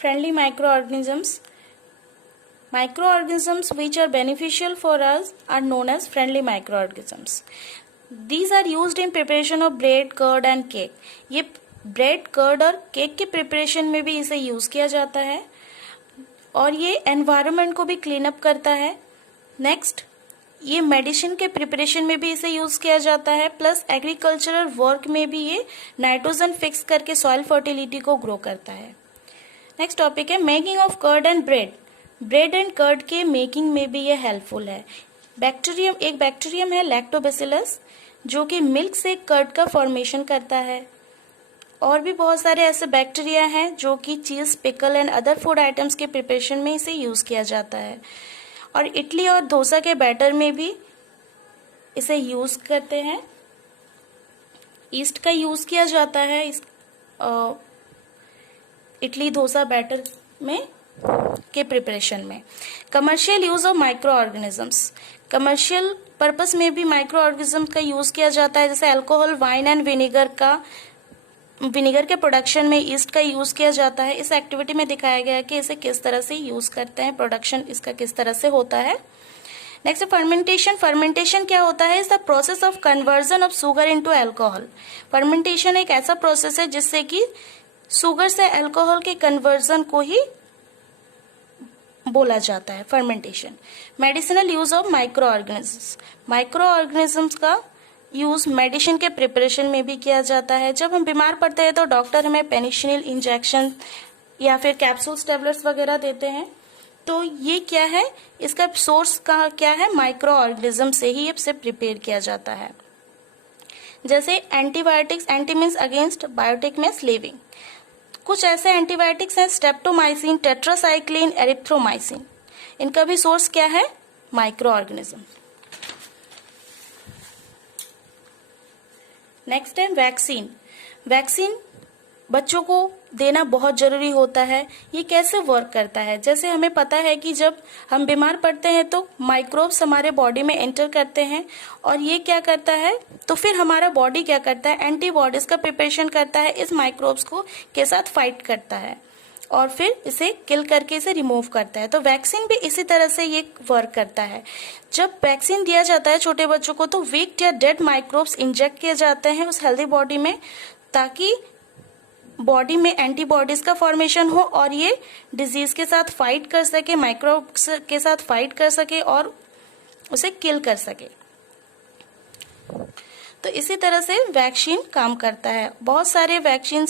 friendly microorganisms. Microorganisms which are beneficial for us are known as friendly microorganisms. These are used in preparation of bread, curd and cake. ये bread, curd और cake के preparation में भी इसे use किया जाता है और ये एनवायरनमेंट को भी क्लीन अप करता है. नेक्स्ट, ये मेडिसिन के प्रिपरेशन में भी इसे यूज किया जाता है, प्लस एग्रीकल्चरल वर्क में भी ये नाइट्रोजन फिक्स करके सॉइल फर्टिलिटी को ग्रो करता है. नेक्स्ट टॉपिक है making of curd and bread. Bread and curd के मेकिंग में भी ये हेल्पफुल है. एक बैक्टीरियम है लैक्टोबैसिलस जो कि मिल्क से कर्ड का फॉर्मेशन करता है. और भी बहुत सारे ऐसे बैक्टीरिया हैं जो कि चीज, pickle and other food items के प्रिपरेशन में इसे यूज किया जाता है. और इडली और डोसा के बैटर में भी इसे यूज करते हैं. ईस्ट का यूज किया जाता है इस इडली डोसा बैटर में के प्रिपरेशन में. Commercial use of micro organisms. Commercial purpose में भी माइक्रो ऑर्गेनिज्म का यूज किया जाता है, जैसे अल्कोहल, वाइन एंड विनेगर के प्रोडक्शन में ईस्ट का यूज किया जाता है. इस एक्टिविटी में दिखाया गया है कि इसे किस तरह से यूज करते हैं, प्रोडक्शन इसका किस तरह से होता है. Next fermentation. फर्मेंटेशन क्या होता है? Is the process of conversion of sugar into alcohol. Fermentation एक ऐसा प्रोसेस है जिससे कि शुगर से अल्कोहल के कन्वर्जन को ही बोला जाता है fermentation. Medicinal use of micro organisms. Micro organisms का यूज मेडिसिन के प्रिपरेशन में भी किया जाता है. जब हम बीमार पड़ते हैं तो डॉक्टर हमें पेनिसिलिन इंजेक्शन या फिर कैप्सूल्स, टेबलेट्स वगैरह देते हैं. तो ये क्या है, इसका सोर्स का क्या है? माइक्रो ऑर्गेनिज्म से ही इसे प्रिपेयर किया जाता है. जैसे antibiotics. Anti means against, biotic means living. कुछ ऐसे एंटीबायोटिक्स हैं स्ट्रेप्टोमाइसिन, टेट्रासाइक्लिन, एरिथ्रोमाइसिन. इनका भी सोर्स क्या है? Micro organism. नेक्स्ट है वैक्सीन. वैक्सीन बच्चों को देना बहुत जरूरी होता है. ये कैसे वर्क करता है? जैसे हमें पता है कि जब हम बीमार पड़ते हैं तो माइक्रोब्स हमारे बॉडी में एंटर करते हैं और ये क्या करता है, तो फिर हमारा बॉडी क्या करता है, एंटीबॉडीज का प्रिपरेशन करता है, इस माइक्रोब्स को के साथ फाइट करता है और फिर इसे किल करके इसे रिमूव करता है. तो वैक्सीन भी इसी तरह से ये वर्क करता है. जब वैक्सीन दिया जाता है छोटे बच्चों को तो वीक या डेड माइक्रोब्स इंजेक्ट किए जाते हैं उस हेल्दी बॉडी में, ताकि बॉडी में एंटीबॉडीज का फॉर्मेशन हो और ये डिजीज के साथ फाइट कर सके, माइक्रोब्स के साथ फाइट कर सके और उसे किल कर सके. तो इसी तरह से वैक्सीन काम करता है. बहुत सारे वैक्सीन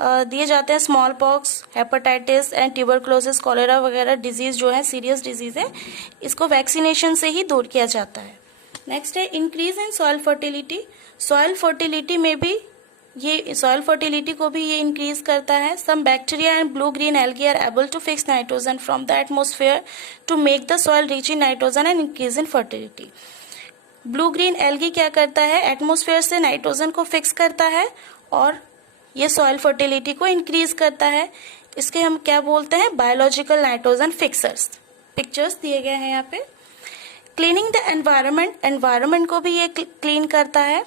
दिए जाते हैं. Small pox, hepatitis and tuberculosis, cholera वगैरह डिजीज जो है सीरियस डिजीज है, इसको वैक्सीनेशन से ही दूर किया जाता है. नेक्स्ट है increase in soil fertility. Soil fertility में भी ये सॉइल फर्टिलिटी को भी ये इंक्रीज करता है. Some bacteria and blue green algae are able to fix nitrogen from the atmosphere to make the soil rich in nitrogen and increase in fertility. Blue green algae क्या करता है, atmosphere से nitrogen को fix करता है और ये soil fertility को इंक्रीज करता है. इसके हम क्या बोलते हैं, बायोलॉजिकल नाइट्रोजन फिक्सर्स. पिक्चर्स दिए गए हैं यहाँ पे. Cleaning the environment. एनवायरनमेंट को भी ये क्लीन करता है.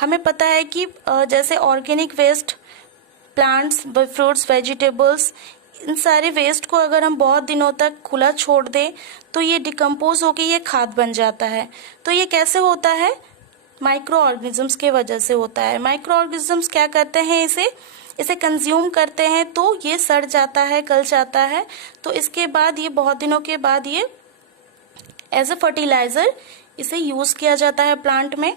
हमें पता है कि जैसे organic waste, plants, fruits, vegetables, इन सारे वेस्ट को अगर हम बहुत दिनों तक खुला छोड़ दें तो ये डिकम्पोज होकर ये खाद बन जाता है. तो ये कैसे होता है, माइक्रो ऑर्गेनिजम्स के वजह से होता है. माइक्रो ऑर्गेनिजम्स क्या करते हैं, इसे कंज्यूम करते हैं तो ये सड़ जाता है, गल जाता है. तो इसके बाद ये बहुत दिनों के बाद ये एज ए फर्टिलाइजर इसे यूज किया जाता है प्लांट में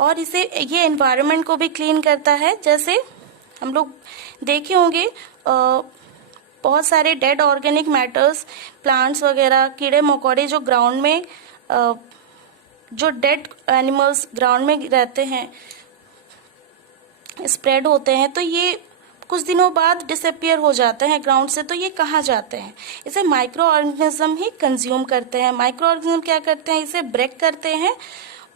और ये एनवायरनमेंट को भी क्लीन करता है. जैसे हम लोग देखे होंगे बहुत सारे डेड ऑर्गेनिक मैटर्स, प्लांट्स वगैरह, कीड़े मकोड़े जो ग्राउंड में जो डेड एनिमल्स ग्राउंड में रहते हैं, स्प्रेड होते हैं, तो ये कुछ दिनों बाद डिसअपियर हो जाते हैं ग्राउंड से. तो ये कहाँ जाते हैं, इसे माइक्रो ऑर्गेनिज्म ही कंज्यूम करते हैं. माइक्रो ऑर्गेनिज्म क्या करते हैं, इसे ब्रेक करते हैं,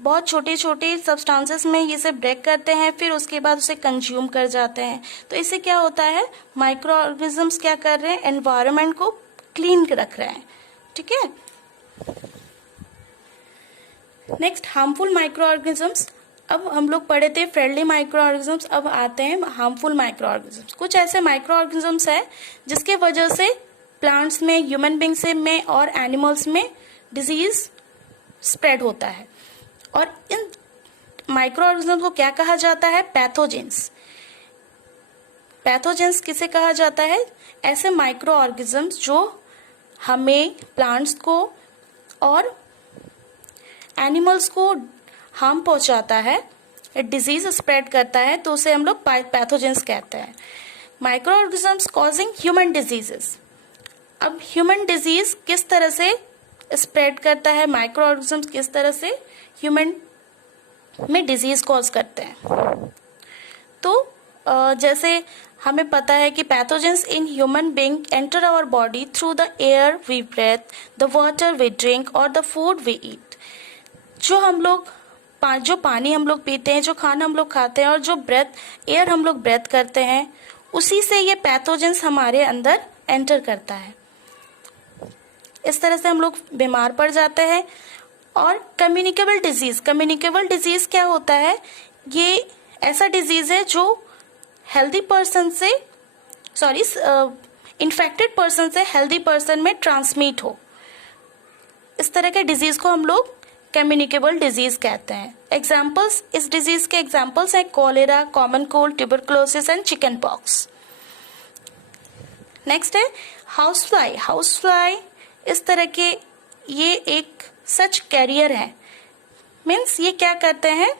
बहुत छोटे छोटे सब्सटेंसेस में इसे ब्रेक करते हैं, फिर उसके बाद उसे कंज्यूम कर जाते हैं. तो इससे क्या होता है, माइक्रो ऑर्गेनिजम्स क्या कर रहे हैं, एनवायरनमेंट को क्लीन रख रहे हैं. ठीक है. Next, harmful micro organisms. अब हम लोग पढ़े थे फ्रेंडली माइक्रो ऑर्गेनिजम्स, अब आते हैं हार्मफुल माइक्रो ऑर्गेनिजम्स। कुछ ऐसे माइक्रो ऑर्गेनिजम्स है जिसके वजह से प्लांट्स में, ह्यूमन बींग्स में और एनिमल्स में डिजीज स्प्रेड होता है। और इन माइक्रो ऑर्गेनिजम्स को क्या कहा जाता है? पैथोजेंस। पैथोजेंस किसे कहा जाता है? ऐसे माइक्रो ऑर्गेनिजम्स जो हमें, प्लांट्स को और एनिमल्स को हार्म पहुंचाता है, डिजीज स्प्रेड करता है, तो उसे हम लोग पैथोजेंस कहते हैं। Micro organisms causing human diseases. अब ह्यूमन डिजीज किस तरह से स्प्रेड करता है, माइक्रो ऑर्गेनिजम्स किस तरह से ह्यूमन में डिजीज कॉज करते हैं। तो जैसे हमें पता है कि pathogens in human being enter our body through the air we breathe, the water we drink और द फूड वी ईट। जो पानी हम लोग पीते हैं, जो खाना हम लोग खाते हैं और जो एयर हम लोग ब्रेथ करते हैं, उसी से ये पैथोजेंस हमारे अंदर एंटर करता है। इस तरह से हम लोग बीमार पड़ जाते हैं। और कम्युनिकेबल डिजीज क्या होता है? ये ऐसा डिजीज है जो हेल्दी पर्सन से, इन्फेक्टेड पर्सन से हेल्दी पर्सन में ट्रांसमिट हो। इस तरह के डिजीज को हम लोग कम्युनिकेबल डिजीज कहते हैं। एग्जाम्पल्स, इस डिजीज के एग्जाम्पल्स हैं cholera, common cold, tuberculosis and chicken pox. Next है हाउसफ्लाई। इस तरह के ये एक सच कैरियर है। मीन्स ये क्या करते हैं?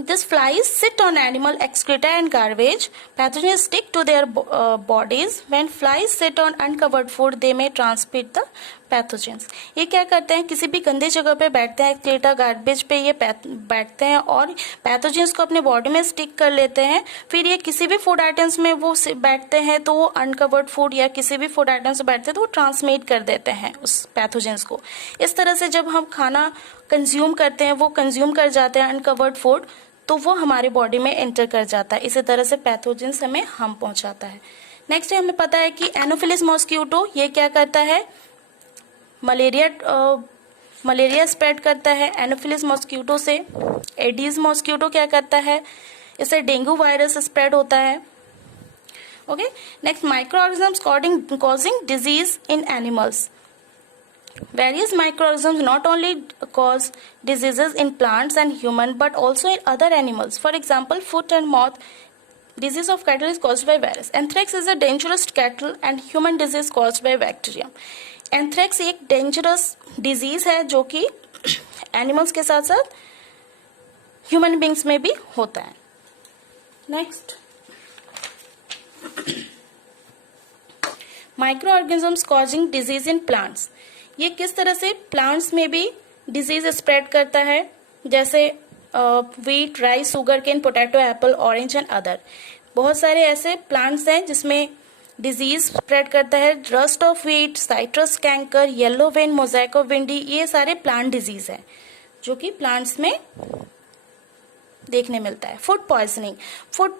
These flies sit on animal excreta and garbage. Pathogens stick to their bodies. When flies sit on uncovered food, they may transmit the pathogens. ये क्या करते हैं? किसी भी गंदे जगह पे बैठते हैं, एक्सक्रीटा, गार्बेज पे ये बैठते हैं और पैथोजेंस को अपने बॉडी में स्टिक कर लेते हैं। फिर ये किसी भी फूड आइटम्स में वो बैठते हैं, तो वो अनकवर्ड फूड या किसी भी फूड आइटम्स में बैठते हैं तो वो ट्रांसमिट कर देते हैं उस पैथोजेंस को। इस तरह से जब हम खाना कंज्यूम करते हैं, वो कंज्यूम कर जाते हैं अनकवर्ड फूड, तो वो हमारे बॉडी में एंटर कर जाता है। इसी तरह से पैथोजेंस हमें हार्म पहुंचाता है। नेक्स्ट हमें पता है कि एनोफिलिस मॉस्किटो ये क्या करता है? मलेरिया स्प्रेड करता है एनोफिलिस मॉस्किटो से। एडीज मॉस्किटो क्या करता है? इससे डेंगू वायरस स्प्रेड होता है। Okay, next micro organisms causing disease in animals. Various microorganisms not only cause diseases in plants and human but also in other animals. For example, foot and mouth disease of cattle is caused by virus. Anthrax is a dangerous cattle and human disease caused by bacterium. Anthrax एक dangerous disease है जो कि animals के साथ साथ human beings में भी होता है। Next, microorganisms causing disease in plants. ये किस तरह से प्लांट्स में भी डिजीज स्प्रेड करता है? जैसे wheat, rice, sugar cane, potato, apple, orange and other. बहुत सारे ऐसे प्लांट्स हैं जिसमें डिजीज स्प्रेड करता है। Rust of wheat, citrus canker, yellow vein, mosaic of windy, ये सारे प्लांट डिजीज हैं जो कि प्लांट्स में देखने मिलता है। फूड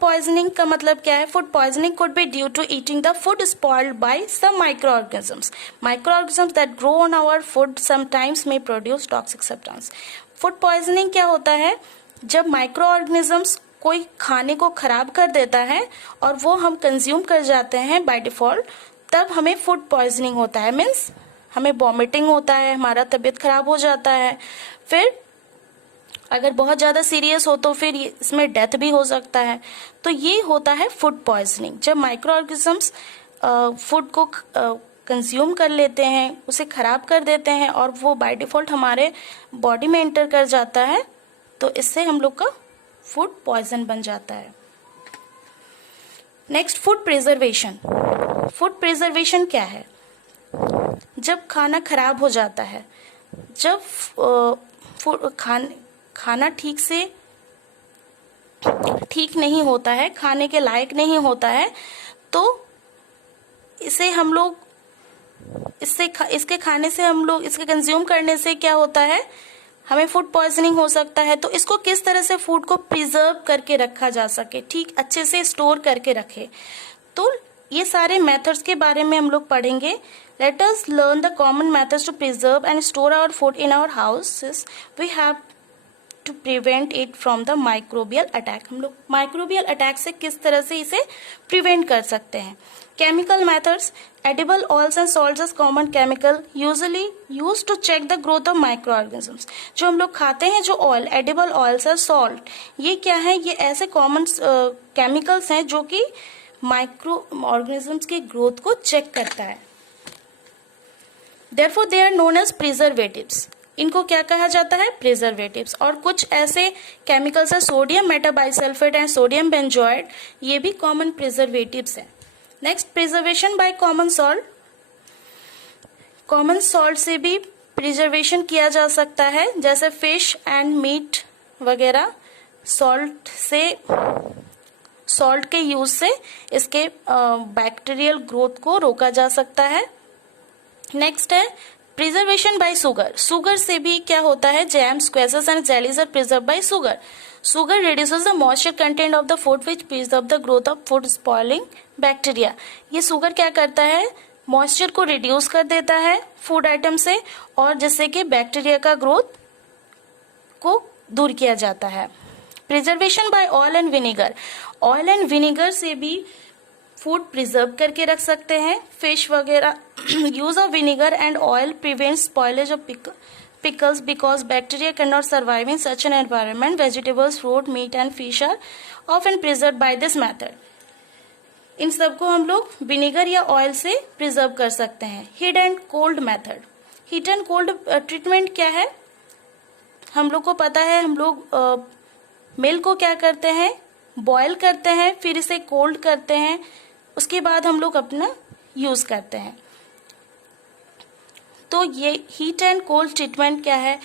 पॉइजनिंग का मतलब क्या है? Food poisoning could be due to eating the food spoiled by some microorganisms that grow on our food sometimes may produce toxic substance. Food poisoning क्या होता है? जब माइक्रोऑर्गेनिजम्स कोई खाने को खराब कर देता है और वो हम कंज्यूम कर जाते हैं बाय डिफॉल्ट, तब हमें फूड पॉइजनिंग होता है। मीन्स हमें वॉमिटिंग होता है, हमारा तबीयत खराब हो जाता है। फिर अगर बहुत ज्यादा सीरियस हो तो फिर इसमें डेथ भी हो सकता है। तो ये होता है फूड पॉइजनिंग, जब माइक्रोऑर्गेनिजम्स फूड को कंज्यूम कर लेते हैं, उसे खराब कर देते हैं और वो बाय डिफॉल्ट हमारे बॉडी में एंटर कर जाता है, तो इससे हम लोग का फूड पॉइजन बन जाता है। नेक्स्ट, फूड प्रिजर्वेशन क्या है? जब खाना खराब हो जाता है, जब खाना ठीक नहीं होता है, खाने के लायक नहीं होता है, तो इसके खाने से हम लोग इसके कंज्यूम करने से क्या होता है? हमें फूड पॉइजनिंग हो सकता है। तो इसको किस तरह से फूड को प्रिजर्व करके रखा जा सके, ठीक अच्छे से स्टोर करके रखे, तो ये सारे मेथड्स के बारे में हम लोग पढ़ेंगे। Let us learn the common methods to preserve and store our food in our houses. We have to prevent it from the microbial attack. हम लोग माइक्रोबियल अटैक से किस तरह से इसे प्रिवेंट कर सकते हैं। Chemical methods, edible oils and salts is common chemical usually use to check the growth of micro organisms. जो हम लोग खाते हैं जो ऑयल, एडिबल ऑयल्स और सॉल्ट, ये क्या है, ये ऐसे कॉमन केमिकल्स हैं जो कि माइक्रो ऑर्गेनिजम्स की ग्रोथ को चेक करता है। Therefore they are known as preservatives। इनको क्या कहा जाता है, प्रिजर्वेटिव्स। और कुछ ऐसे केमिकल्स है, sodium metabisulphite and sodium benzoate, ये भी कॉमन प्रिजर्वेटिव्स है। Next, preservation by common salt. Common salt से भी प्रिजर्वेशन किया जा सकता है, जैसे फिश एंड मीट वगैरह। सॉल्ट के यूज से इसके बैक्टीरियल ग्रोथ को रोका जा सकता है। नेक्स्ट है प्रिजर्वेशन बाय सुगर। सुगर से भी क्या होता है, jam, squashes and jellies are preserved by sugar. Sugar reduces the moisture content of the food which preserve the growth of food spoiling bacteria. ये सुगर क्या करता है, मॉइस्चर को रिड्यूस कर देता है फूड आइटम से, और जिससे कि बैक्टीरिया का ग्रोथ को दूर किया जाता है। Preservation by oil and vinegar. Oil and vinegar से भी फूड प्रिजर्व करके रख सकते हैं, फिश वगैरह। Use of vinegar and oil prevents spoilage of pickles because bacteria cannot survive in such an environment. Vegetables, fruit, meat and fish are often preserved by this method. इन सबको हम लोग vinegar या oil से preserve कर सकते हैं। Heat and cold method. Heat and cold treatment क्या है, हम लोग को पता है, हम लोग मिल्क को क्या करते हैं, बॉयल करते हैं, फिर इसे कोल्ड करते हैं, उसके बाद हम लोग अपना यूज करते हैं। तो ये हीट एंड कोल्ड ट्रीटमेंट क्या है,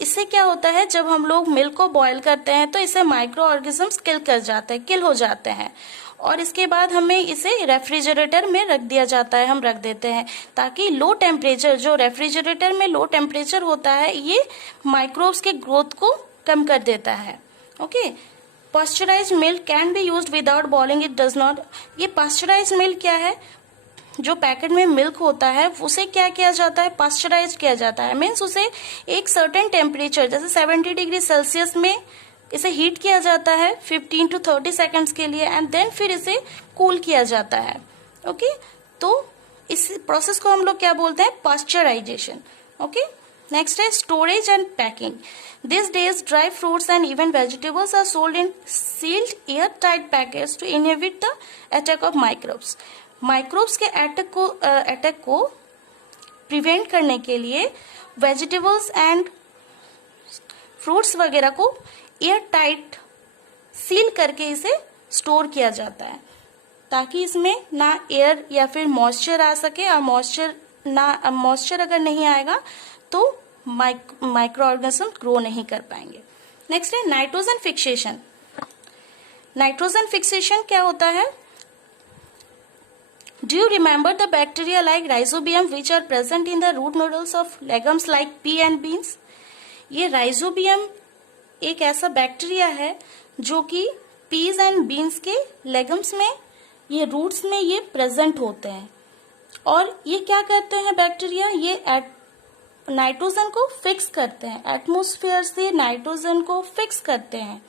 इससे क्या होता है, जब हम लोग मिल्क को बॉयल करते हैं तो इससे माइक्रो ऑर्गेनिजम्स किल हो जाते हैं, और इसके बाद हमें इसे रेफ्रिजरेटर में रख दिया जाता है, हम रख देते हैं, ताकि लो टेम्परेचर, जो रेफ्रिजरेटर में लो टेम्परेचर होता है, ये माइक्रोब्स के ग्रोथ को कम कर देता है। Okay, pasteurized milk can be used without boiling, it does not. ये पास्चराइज्ड मिल्क क्या है, जो पैकेट में मिल्क होता है उसे क्या किया जाता है, पास्चराइज किया जाता है। मीन्स उसे एक सर्टेन टेम्परेचर, जैसे 70 डिग्री सेल्सियस में इसे हीट किया जाता है 15 to 30 सेकेंड्स के लिए, एंड देन फिर इसे कूल किया जाता है। ओके, तो इस प्रोसेस को हम लोग क्या बोलते हैं, पास्चराइजेशन। ओके, नेक्स्ट है storage and packing. These days, dry fruits and even vegetables are sold in sealed, airtight packets to inhibit the attack of microbes. Microbes के अटैक को प्रिवेंट करने के लिए वेजिटेबल्स एंड फ्रूट्स वगैरह को air tight seal करके इसे store किया जाता है, ताकि इसमें ना एयर या फिर मॉइस्चर आ सके, और मॉइस्चर अगर नहीं आएगा तो माइक्रो ऑर्गेनिज्म ग्रो नहीं कर पाएंगे। नेक्स्ट है नाइट्रोजन फिक्सेशन। नाइट्रोजन फिक्सेशन क्या होता है, Do you remember the bacteria like rhizobium which are present in the root nodules of legumes like pea and beans? ये rhizobium एक ऐसा बैक्टीरिया है जो कि पीज एंड बीन्स के लेगम्स में, ये रूट्स में ये प्रेजेंट होते हैं, और ये क्या करते हैं बैक्टीरिया, ये नाइट्रोजन को फिक्स करते हैं, एटमॉस्फेयर से नाइट्रोजन को फिक्स करते हैं।